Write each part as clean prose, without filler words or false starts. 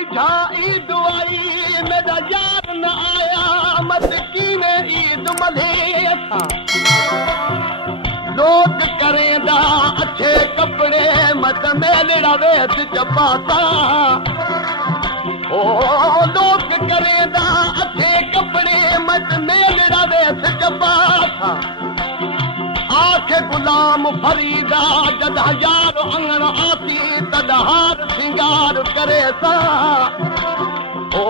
ईद आई मेरा यार न आया मत कीने ईद मल्हे लोग करेंदा अच्छे कपड़े मत मेलड़ा वेच चपाता ओ लोग करेंदा अच्छे कपड़े मत मेलड़ा वेच चपाता आखे गुलाम फरीदा जद हजार अंगण आती तद हार सिंगार करे सा ओ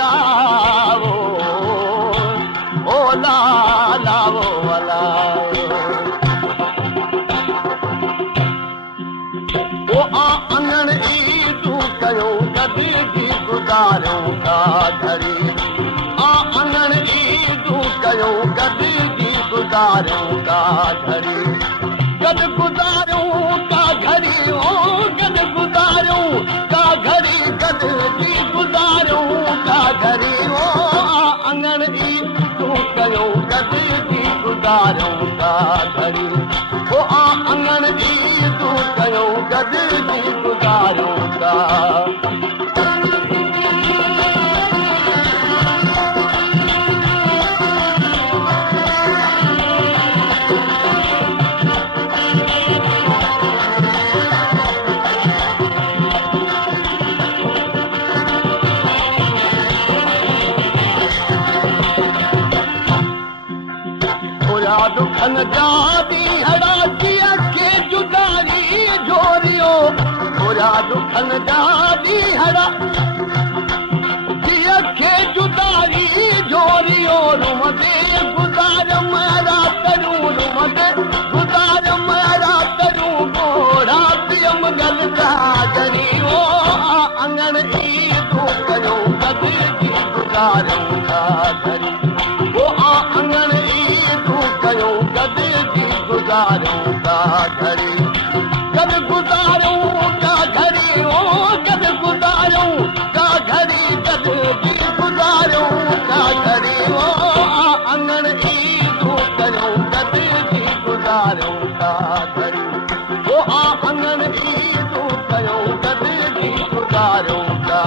लावो ओ लावो ओ आ अंगण ईदू कयो कदी जी गुज़ारियूं था घड़ी आ अंगण ईदू कयो कदी गुज़ारियूं का घड़ी गद गुज़ारियूं का घड़ी ओ गद गुज़ारियूं का घड़ी गद जी गुज़ारियूं का घड़ी ओ अंगण ई तूं कयो गद जी गुज़ारियूं का घड़ी ओ अंगण ई तूं कयो गद जी गुज़ारियूं का दुखन जादी हड़ा जिया के जुदारी जोरियो थोड़ा दुखन जादी हड़ा जिया के जुदारी जोरियो रुमदे गुज़ार मारा तरू रुमदे गुज़ार मारा तरू बोड़ा पियम गलता जरियो अंगण ई तू कयो कद जी गुज़ारूं था घड़ी ओ अंगण कयो गद जी गुज़ारूं था घड़ी गद गुज़ारूं का घड़ी ओ गद गुज़ारूं का घड़ी गद जी गुज़ारूं का घड़ी ओ अंगण ई तूं कयो गद जी गुज़ारूं था घड़ी ओ अंगण ई तूं कयो गद जी गुज़ारूं था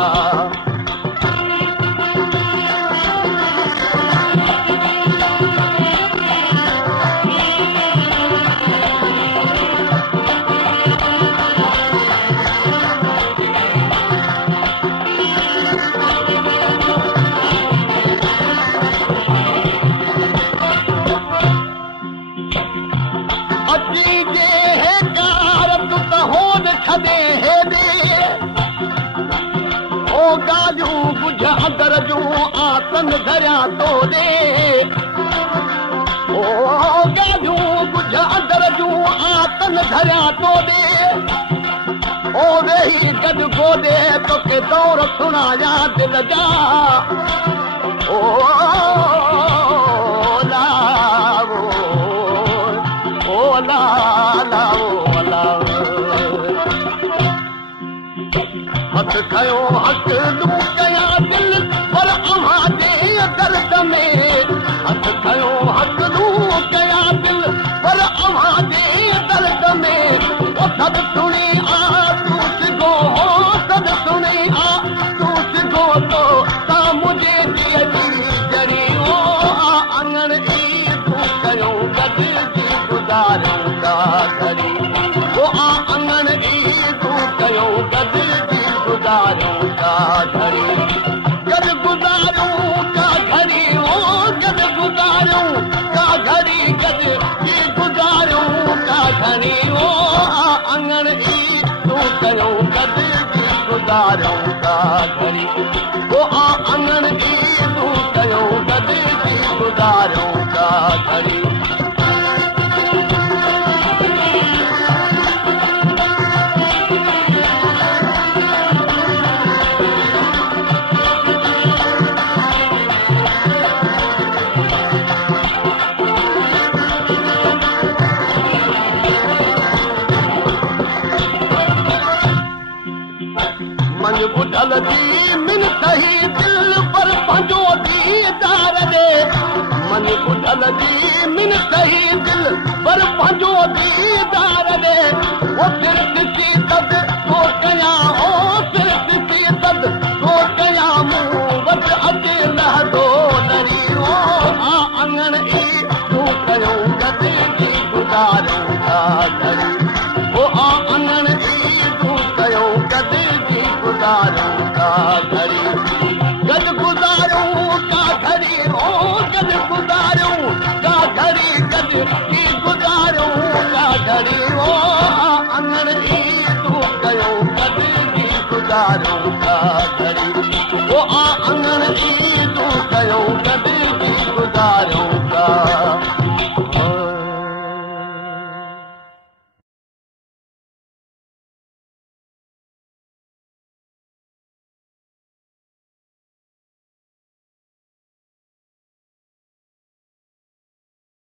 अंदर जूं आतन धरिया तो दे ओ गाजूं बुझ अंदर जूं आतन धरिया तो दे ओ वेही गद गोदे तोखे दौर सुणाया दिल जा ओ लावो ओ लावो हथ खयो हथ लू कया दिल पर अमां जे दर्द में हथ खयो हथ लू कया दिल पर अमां जे दर्द में ओ सद सुनी आ तू सिगो हो सद सुनी आ तू सिगो तो ता मुझे दिए जी जड़ी ओ अंगण ई तू कयो गद जी गुज़ारूं था घड़ी ओ अंगण ई तू कयो गद गुज़ारूं का घड़ी गद गुज़ारूं का घड़ी ओ गद गुज़ारूं का घड़ी गद जी गुज़ारूं का घड़ी ओ अंगण ई तूं कयो गद जी गुज़ारूं का घड़ी ओ अंगण ई तूं कयो गद जी गुज़ारूं का घड़ी मन बुढ़ल जी मिन सही दिल पर पंजो दीदार दे मन बुढ़ल जी मिन सही दिल पर पंजो दीदार दे वो सिर ॾिसी तद तो कया ओ सा